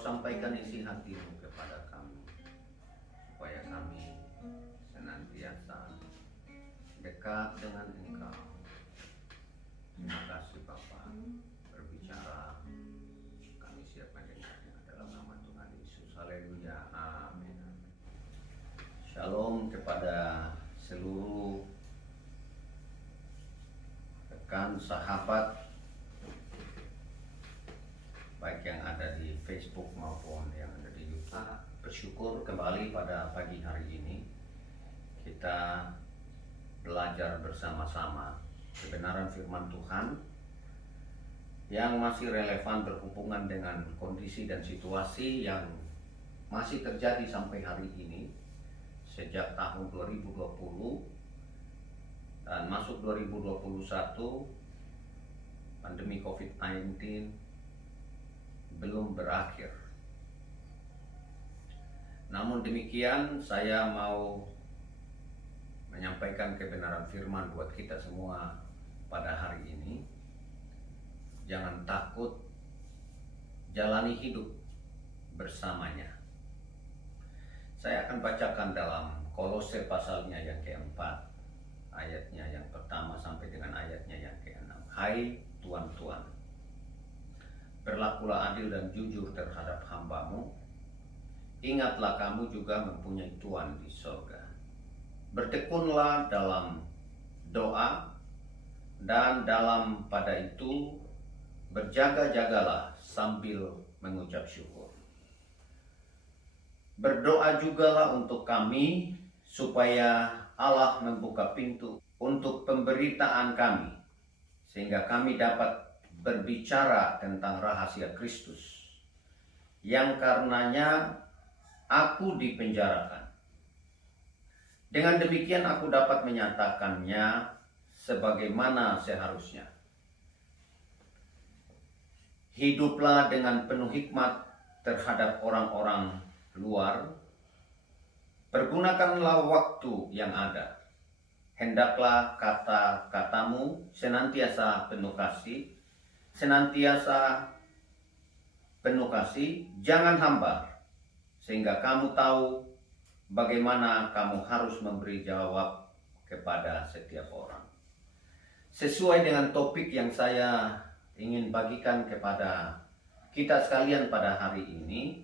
sampaikan isi hatimu kepada kami, supaya kami senantiasa dekat dengan Engkau. Terima kasih Bapa, berbicara, kami siap mendengarnya dalam nama Tuhan Yesus. Haleluya, amin. Shalom kepada seluruh rekan sahabat, baik yang ada di Facebook maupun yang ada di YouTube. Bersyukur kembali pada pagi hari ini kita belajar bersama-sama kebenaran firman Tuhan yang masih relevan berhubungan dengan kondisi dan situasi yang masih terjadi sampai hari ini sejak tahun 2020 dan masuk 2021. Pandemi COVID-19 belum berakhir. Namun demikian, saya mau menyampaikan kebenaran firman buat kita semua pada hari ini. Jangan takut, jalani hidup bersamanya. Saya akan bacakan dalam Kolose pasalnya yang keempat, ayatnya yang pertama sampai dengan ayatnya yang keenam. Hai tuan-tuan, berlakulah adil dan jujur terhadap hamba-Mu. Ingatlah kamu juga mempunyai Tuhan di sorga. Bertekunlah dalam doa, dan dalam pada itu berjaga-jagalah sambil mengucap syukur. Berdoa jugalah untuk kami supaya Allah membuka pintu untuk pemberitaan kami, sehingga kami dapat berbicara tentang rahasia Kristus, yang karenanya aku dipenjarakan. Dengan demikian aku dapat menyatakannya sebagaimana seharusnya. Hiduplah dengan penuh hikmat terhadap orang-orang luar. Pergunakanlah waktu yang ada. Hendaklah kata-katamu senantiasa penuh kasih, jangan hambar, sehingga kamu tahu bagaimana kamu harus memberi jawab kepada setiap orang. Sesuai dengan topik yang saya ingin bagikan kepada kita sekalian pada hari ini,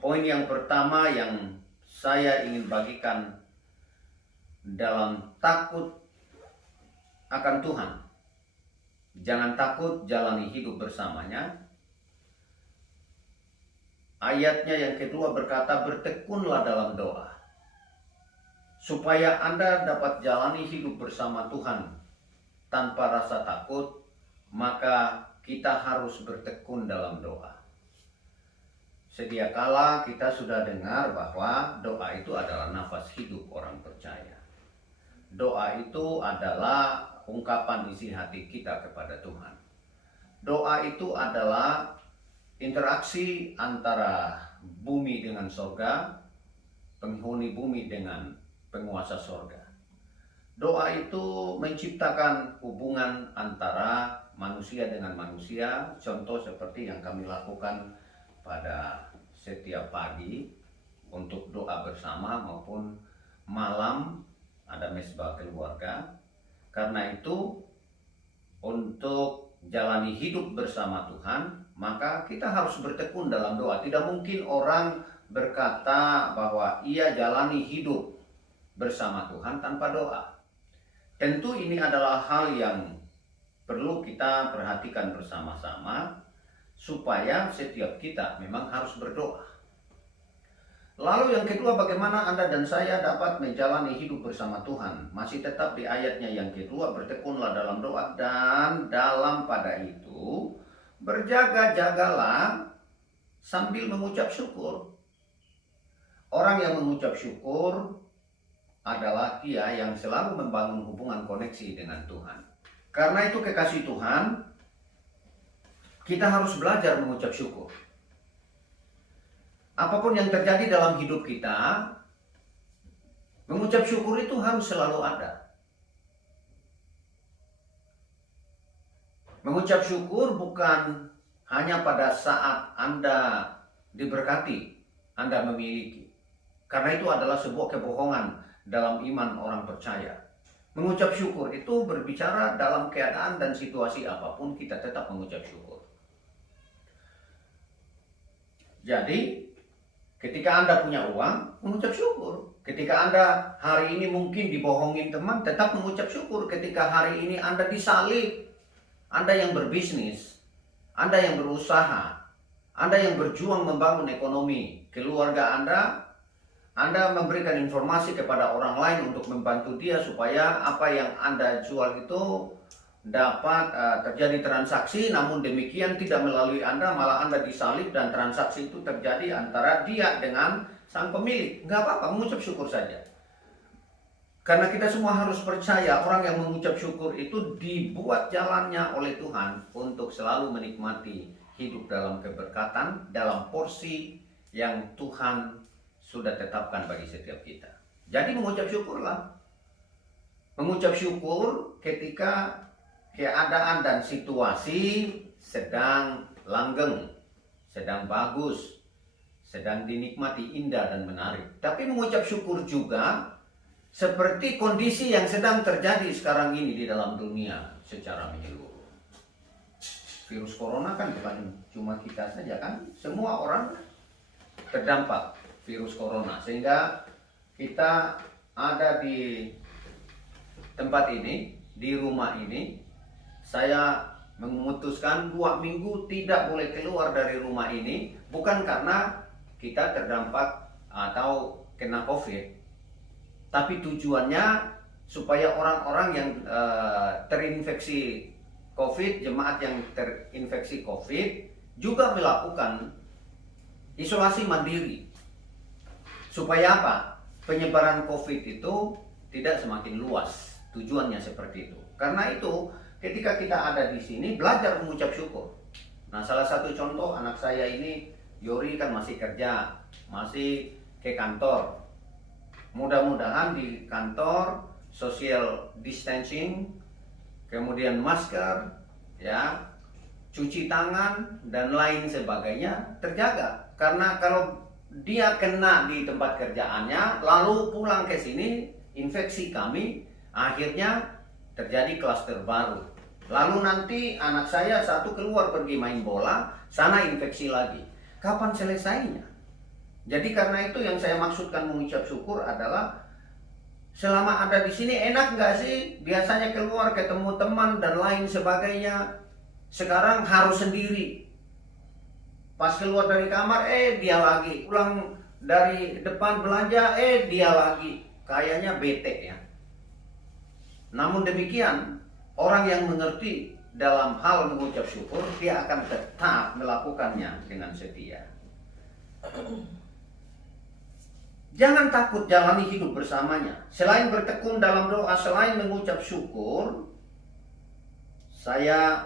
poin yang pertama yang saya ingin bagikan dalam takut akan Tuhan. Jangan takut, jalani hidup bersamanya. Ayatnya yang kedua berkata, bertekunlah dalam doa. Supaya Anda dapat jalani hidup bersama Tuhan tanpa rasa takut, maka kita harus bertekun dalam doa. Sedia kala kita sudah dengar bahwa doa itu adalah nafas hidup orang percaya. Doa itu adalah ungkapan isi hati kita kepada Tuhan. Doa itu adalah interaksi antara bumi dengan sorga, penghuni bumi dengan penguasa sorga. Doa itu menciptakan hubungan antara manusia dengan manusia. Contoh seperti yang kami lakukan pada setiap pagi untuk doa bersama maupun malam ada mesbah keluarga. Karena itu untuk jalani hidup bersama Tuhan, maka kita harus bertekun dalam doa. Tidak mungkin orang berkata bahwa ia jalani hidup bersama Tuhan tanpa doa. Tentu ini adalah hal yang perlu kita perhatikan bersama-sama, supaya setiap kita memang harus berdoa. Lalu yang kedua, bagaimana Anda dan saya dapat menjalani hidup bersama Tuhan? Masih tetap di ayatnya yang kedua, bertekunlah dalam doa, dan dalam pada itu berjaga-jagalah sambil mengucap syukur. Orang yang mengucap syukur adalah dia yang selalu membangun hubungan koneksi dengan Tuhan. Karena itu kekasih Tuhan, kita harus belajar mengucap syukur. Apapun yang terjadi dalam hidup kita, mengucap syukur itu harus selalu ada. Mengucap syukur bukan hanya pada saat Anda diberkati, Anda memiliki. Karena itu adalah sebuah kebohongan dalam iman orang percaya. Mengucap syukur itu berbicara dalam keadaan dan situasi apapun, kita tetap mengucap syukur. Jadi, ketika Anda punya uang, mengucap syukur. Ketika Anda hari ini mungkin dibohongin teman, tetap mengucap syukur. Ketika hari ini Anda disalib, Anda yang berbisnis, Anda yang berusaha, Anda yang berjuang membangun ekonomi, keluarga Anda memberikan informasi kepada orang lain untuk membantu dia supaya apa yang Anda jual itu dapat terjadi transaksi, namun demikian tidak melalui Anda, malah Anda disalib dan transaksi itu terjadi antara dia dengan sang pemilik. Nggak apa-apa, mengucap syukur saja. Karena kita semua harus percaya orang yang mengucap syukur itu dibuat jalannya oleh Tuhan untuk selalu menikmati hidup dalam keberkatan, dalam porsi yang Tuhan sudah tetapkan bagi setiap kita. Jadi mengucap syukurlah. Mengucap syukur ketika keadaan dan situasi sedang langgeng, sedang bagus, sedang dinikmati indah dan menarik. Tapi mengucap syukur juga seperti kondisi yang sedang terjadi sekarang ini di dalam dunia secara menyeluruh. Virus corona kan bukan cuma kita saja kan, semua orang terdampak virus corona, sehingga kita ada di tempat ini, di rumah ini. Saya memutuskan 2 minggu tidak boleh keluar dari rumah ini, bukan karena kita terdampak atau kena COVID, tapi tujuannya supaya orang-orang yang terinfeksi COVID, jemaat yang terinfeksi COVID juga melakukan isolasi mandiri. Supaya apa? Penyebaran COVID itu tidak semakin luas. Tujuannya seperti itu. Karena itu, ketika kita ada di sini, belajar mengucap syukur. Nah, salah satu contoh anak saya ini, Yori kan masih kerja, masih ke kantor. Mudah-mudahan di kantor social distancing, kemudian masker, ya, cuci tangan dan lain sebagainya terjaga. Karena kalau dia kena di tempat kerjaannya, lalu pulang ke sini, infeksi kami, akhirnya terjadi klaster baru. Lalu nanti anak saya satu keluar pergi main bola, sana infeksi lagi. Kapan selesainya? Jadi karena itu yang saya maksudkan mengucap syukur adalah selama ada di sini enak nggak sih? Biasanya keluar ketemu teman dan lain sebagainya. Sekarang harus sendiri. Pas keluar dari kamar, dia lagi. Pulang dari depan belanja, dia lagi. Kayaknya bete ya. Namun demikian, orang yang mengerti dalam hal mengucap syukur, dia akan tetap melakukannya dengan setia. Jangan takut jalani hidup bersamanya. Selain bertekun dalam doa, selain mengucap syukur, saya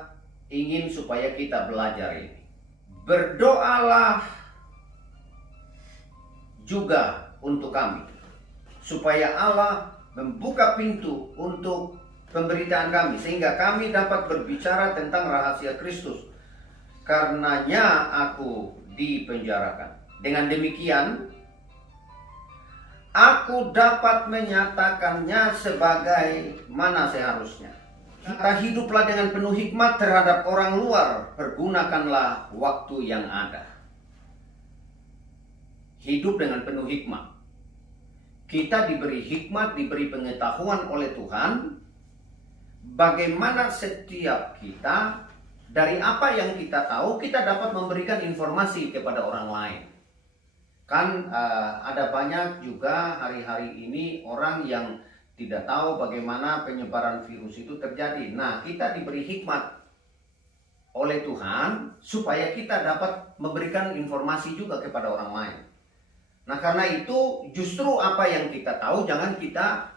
ingin supaya kita belajar ini. Berdoalah juga untuk kami, supaya Allah membuka pintu untuk pemberitaan kami, sehingga kami dapat berbicara tentang rahasia Kristus. Karenanya aku dipenjarakan. Dengan demikian, aku dapat menyatakannya sebagaimana seharusnya. Kita hiduplah dengan penuh hikmat terhadap orang luar. Pergunakanlah waktu yang ada. Hidup dengan penuh hikmat. Kita diberi hikmat, diberi pengetahuan oleh Tuhan. Bagaimana setiap kita, dari apa yang kita tahu, kita dapat memberikan informasi kepada orang lain. Kan ada banyak juga hari-hari ini orang yang tidak tahu bagaimana penyebaran virus itu terjadi. Nah, kita diberi hikmat oleh Tuhan supaya kita dapat memberikan informasi juga kepada orang lain. Nah, karena itu justru apa yang kita tahu jangan kita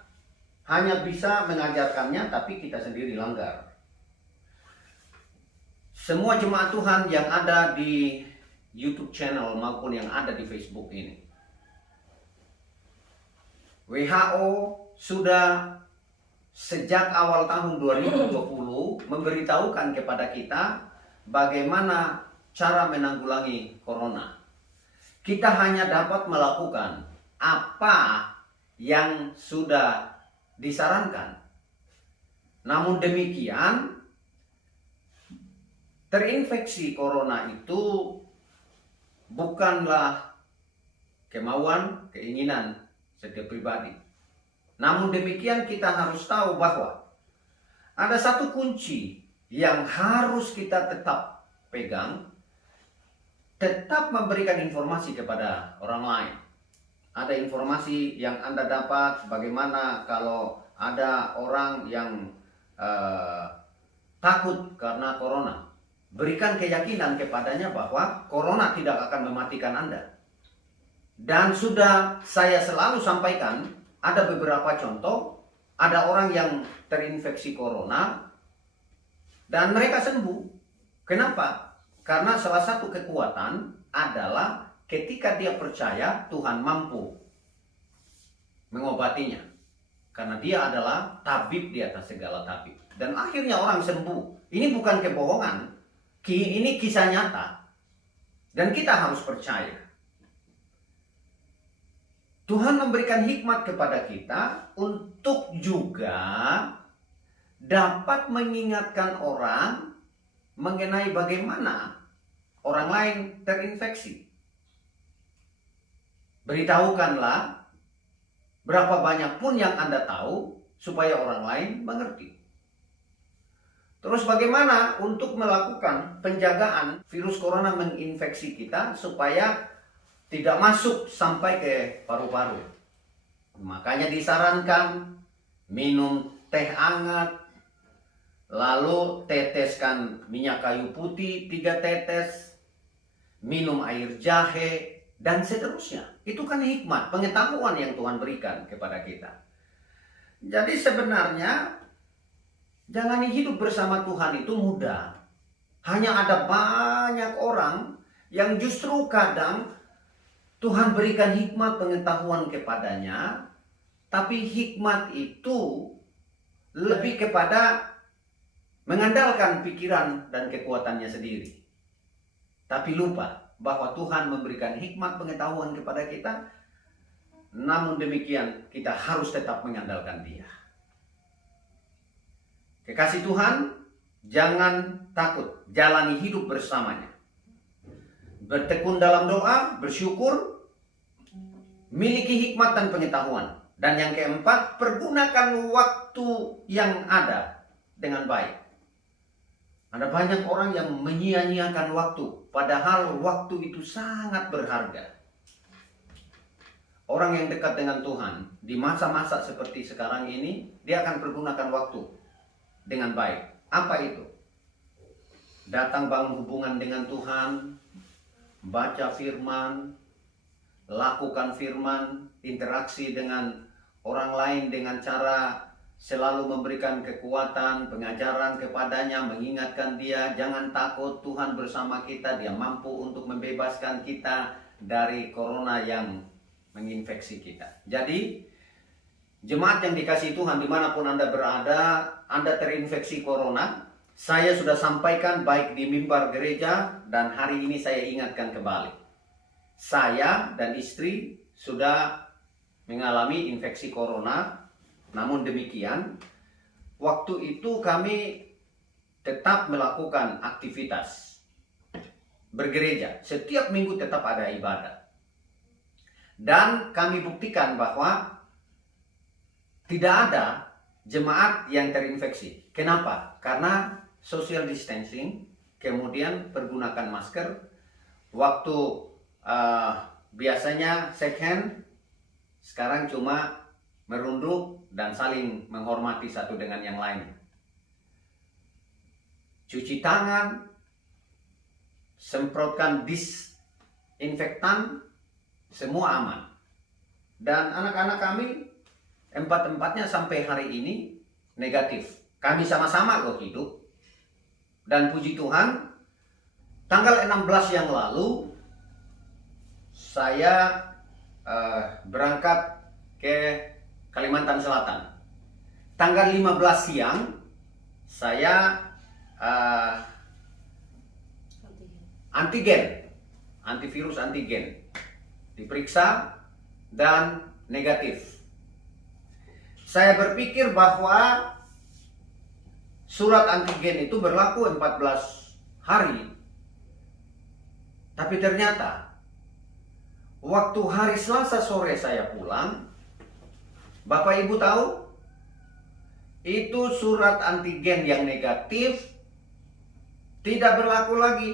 hanya bisa mengajarkannya, tapi kita sendiri langgar. Semua jemaat Tuhan yang ada di YouTube channel maupun yang ada di Facebook ini, WHO sudah sejak awal tahun 2020 memberitahukan kepada kita bagaimana cara menanggulangi corona. Kita hanya dapat melakukan apa yang sudah disarankan. Namun demikian, terinfeksi corona itu bukanlah kemauan, keinginan setiap pribadi. Namun demikian kita harus tahu bahwa ada satu kunci yang harus kita tetap pegang, tetap memberikan informasi kepada orang lain. Ada informasi yang Anda dapat bagaimana kalau ada orang yang takut karena corona. Berikan keyakinan kepadanya bahwa corona tidak akan mematikan Anda. Dan sudah saya selalu sampaikan, ada beberapa contoh, ada orang yang terinfeksi corona dan mereka sembuh. Kenapa? Karena salah satu kekuatan adalah ketika dia percaya Tuhan mampu mengobatinya. Karena dia adalah tabib di atas segala tabib. Dan akhirnya orang sembuh. Ini bukan kebohongan. Ini kisah nyata. Dan kita harus percaya. Tuhan memberikan hikmat kepada kita untuk juga dapat mengingatkan orang mengenai bagaimana orang lain terinfeksi. Beritahukanlah berapa banyak pun yang Anda tahu supaya orang lain mengerti. Terus bagaimana untuk melakukan penjagaan virus corona menginfeksi kita supaya tidak masuk sampai ke paru-paru. Makanya disarankan minum teh hangat, lalu teteskan minyak kayu putih 3 tetes, minum air jahe, dan seterusnya. Itu kan hikmat, pengetahuan yang Tuhan berikan kepada kita. Jadi sebenarnya jalani hidup bersama Tuhan itu mudah. Hanya ada banyak orang yang justru kadang Tuhan berikan hikmat pengetahuan kepadanya, tapi hikmat itu lebih kepada mengandalkan pikiran dan kekuatannya sendiri. Tapi lupa bahwa Tuhan memberikan hikmat pengetahuan kepada kita. Namun demikian kita harus tetap mengandalkan Dia. Kekasih Tuhan, jangan takut, jalani hidup bersamanya. Bertekun dalam doa, bersyukur, miliki hikmat dan pengetahuan. Dan yang keempat, pergunakan waktu yang ada dengan baik. Ada banyak orang yang menyia-nyiakan waktu, padahal waktu itu sangat berharga. Orang yang dekat dengan Tuhan, di masa-masa seperti sekarang ini, dia akan pergunakan waktu dengan baik. Apa itu? Datang bangun hubungan dengan Tuhan, baca firman, lakukan firman, interaksi dengan orang lain dengan cara selalu memberikan kekuatan, pengajaran kepadanya, mengingatkan dia, jangan takut, Tuhan bersama kita, Dia mampu untuk membebaskan kita dari corona yang menginfeksi kita. Jadi, jemaat yang dikasihi Tuhan, dimanapun Anda berada, Anda terinfeksi corona, saya sudah sampaikan baik di mimbar gereja, dan hari ini saya ingatkan kembali. Saya dan istri sudah mengalami infeksi corona. Namun demikian, waktu itu kami tetap melakukan aktivitas bergereja. Setiap minggu tetap ada ibadah. Dan kami buktikan bahwa tidak ada jemaat yang terinfeksi. Kenapa? Karena social distancing, kemudian pergunakan masker. Waktu biasanya shake hand, sekarang cuma merunduk dan saling menghormati satu dengan yang lain. Cuci tangan, semprotkan disinfektan, semua aman. Dan anak-anak kami, empat-empatnya sampai hari ini negatif. Kami sama-sama kok hidup. Dan puji Tuhan, tanggal 16 yang lalu, saya berangkat ke Kalimantan Selatan. Tanggal 15 siang, saya antigen, antivirus antigen. Diperiksa dan negatif. Saya berpikir bahwa surat antigen itu berlaku 14 hari. Tapi ternyata waktu hari Selasa sore saya pulang, Bapak Ibu tahu, itu surat antigen yang negatif tidak berlaku lagi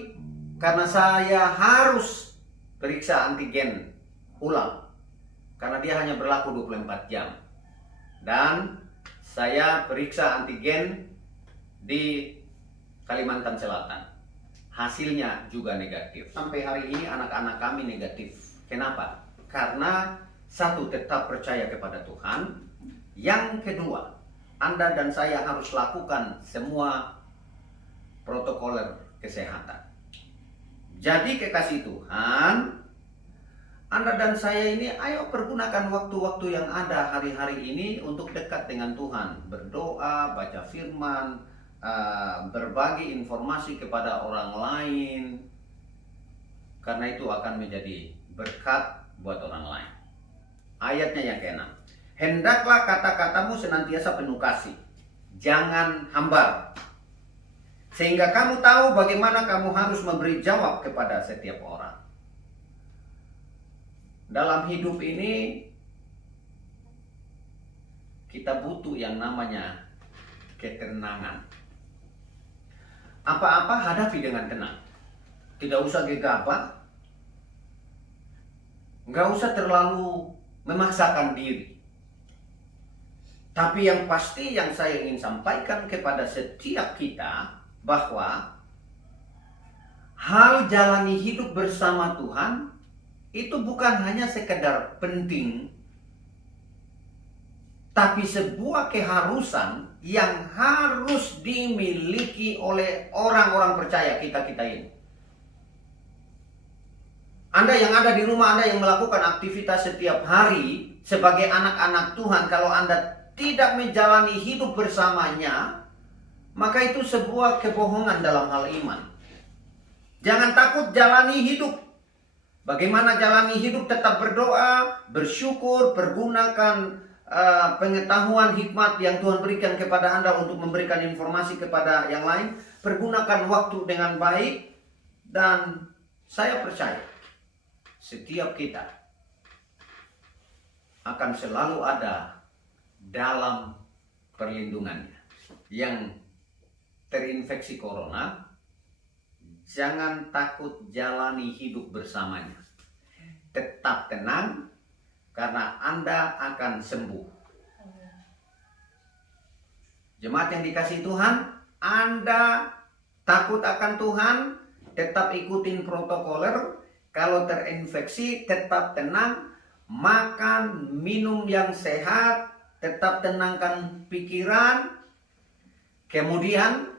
karena saya harus periksa antigen ulang karena dia hanya berlaku 24 jam. Dan saya periksa antigen di Kalimantan Selatan. Hasilnya juga negatif. Sampai hari ini anak-anak kami negatif. Kenapa? Karena satu, tetap percaya kepada Tuhan. Yang kedua, Anda dan saya harus lakukan semua protokoler kesehatan. Jadi kekasih Tuhan, Anda dan saya ini ayo pergunakan waktu-waktu yang ada hari-hari ini untuk dekat dengan Tuhan. Berdoa, baca firman, berbagi informasi kepada orang lain. Karena itu akan menjadi berkat buat orang lain. Ayatnya yang ke-6. Hendaklah kata-katamu senantiasa penuh kasih, jangan hambar. Sehingga kamu tahu bagaimana kamu harus memberi jawab kepada setiap orang. Dalam hidup ini kita butuh yang namanya ketenangan. Apa-apa hadapi dengan tenang. Tidak usah gegabah. Nggak usah terlalu memaksakan diri. Tapi yang pasti yang saya ingin sampaikan kepada setiap kita bahwa hal jalani hidup bersama Tuhan itu bukan hanya sekedar penting, tapi sebuah keharusan yang harus dimiliki oleh orang-orang percaya kita-kita ini. Anda yang ada di rumah, Anda yang melakukan aktivitas setiap hari sebagai anak-anak Tuhan, kalau Anda tidak menjalani hidup bersamanya, maka itu sebuah kebohongan dalam hal iman. Jangan takut jalani hidup. Bagaimana jalani hidup? Tetap berdoa, bersyukur, pergunakan pengetahuan hikmat yang Tuhan berikan kepada Anda untuk memberikan informasi kepada yang lain. Pergunakan waktu dengan baik. Dan saya percaya setiap kita akan selalu ada dalam perlindungannya. Yang terinfeksi corona, jangan takut jalani hidup bersamanya. Tetap tenang karena Anda akan sembuh. Jemaat yang dikasihi Tuhan, Anda takut akan Tuhan, tetap ikutin protokoler. Kalau terinfeksi, tetap tenang, makan, minum yang sehat, tetap tenangkan pikiran. Kemudian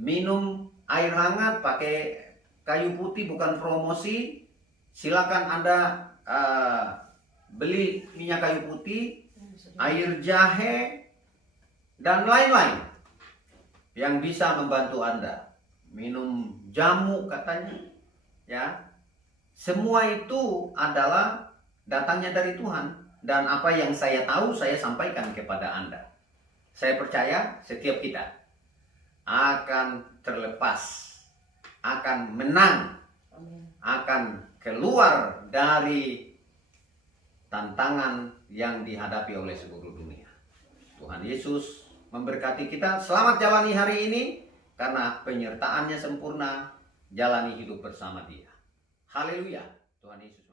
minum air hangat, pakai kayu putih, bukan promosi. Silakan Anda beli minyak kayu putih, air jahe, dan lain-lain yang bisa membantu Anda. Minum jamu katanya, ya. Semua itu adalah datangnya dari Tuhan. Dan apa yang saya tahu, saya sampaikan kepada Anda. Saya percaya setiap kita akan terlepas, akan menang, akan keluar dari tantangan yang dihadapi oleh seluruh dunia. Tuhan Yesus memberkati kita. Selamat jalani hari ini, karena penyertaannya sempurna. Jalani hidup bersama Dia. Haleluya. Tuhan Yesus.